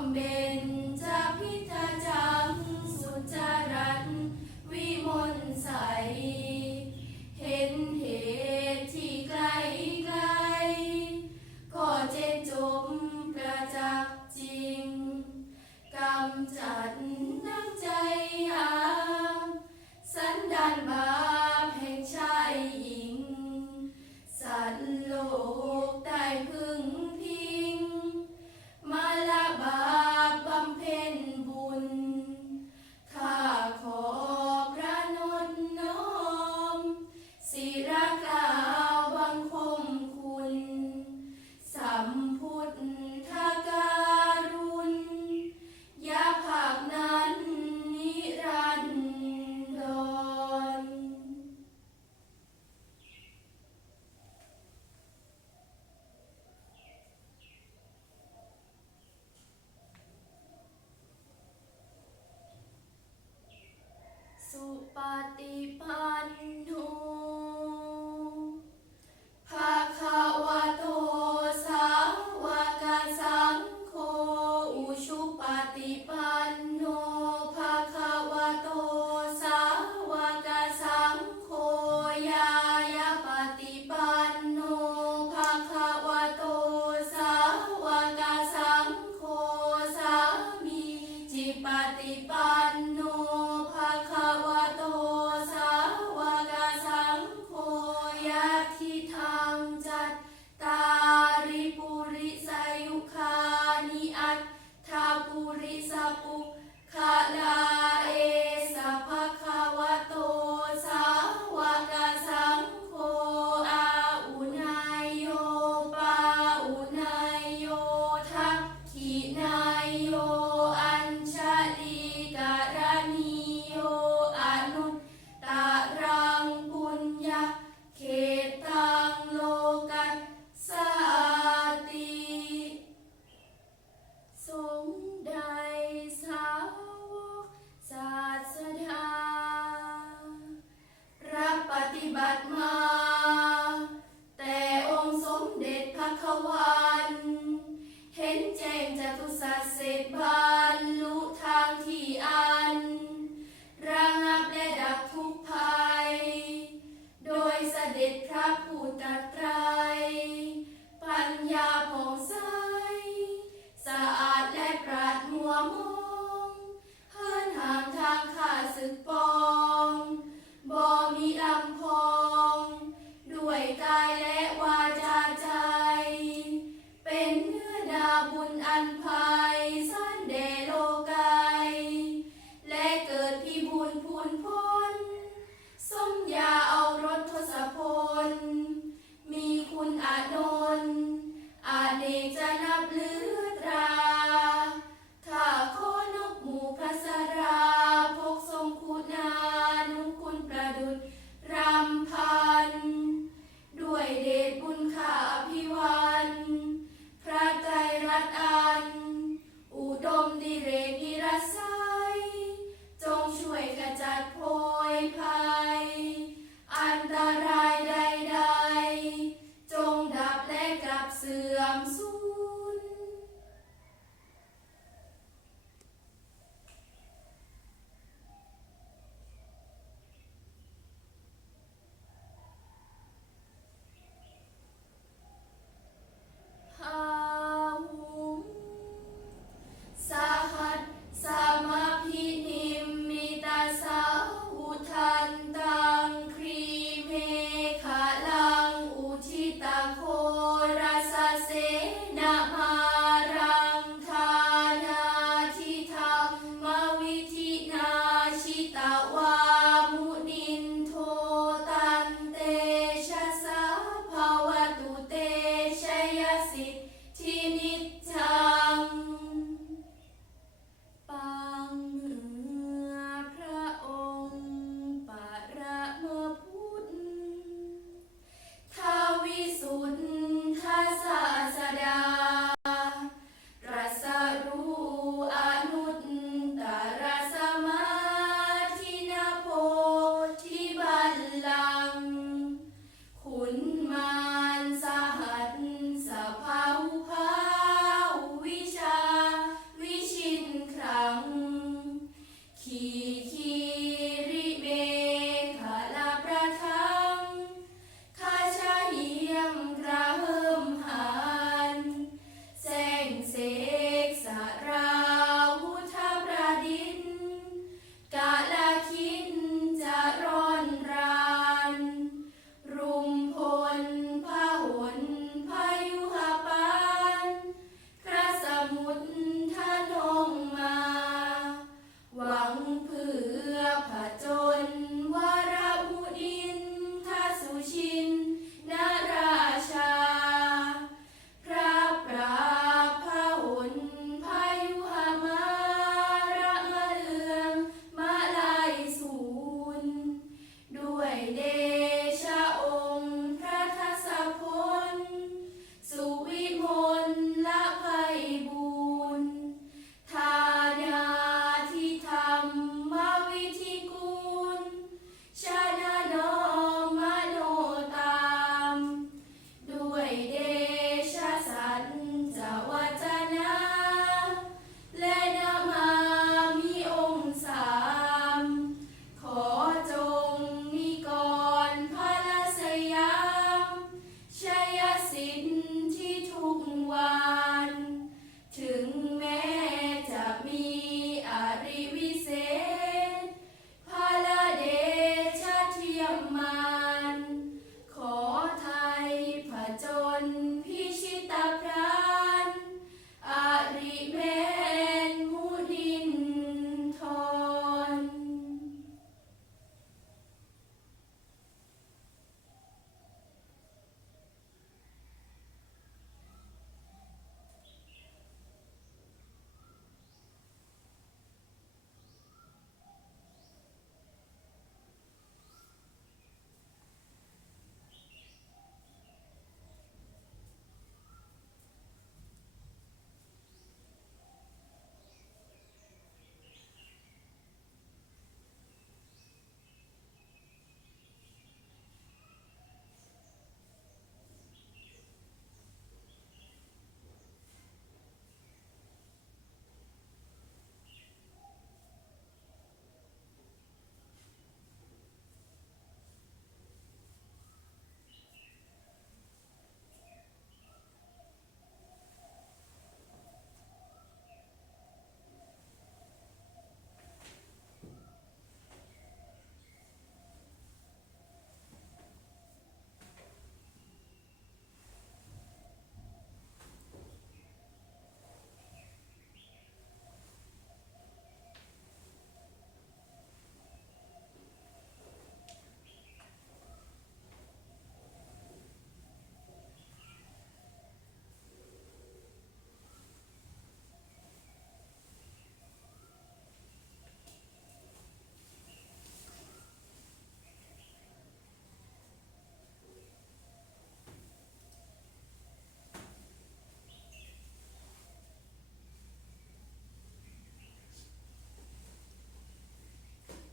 someday.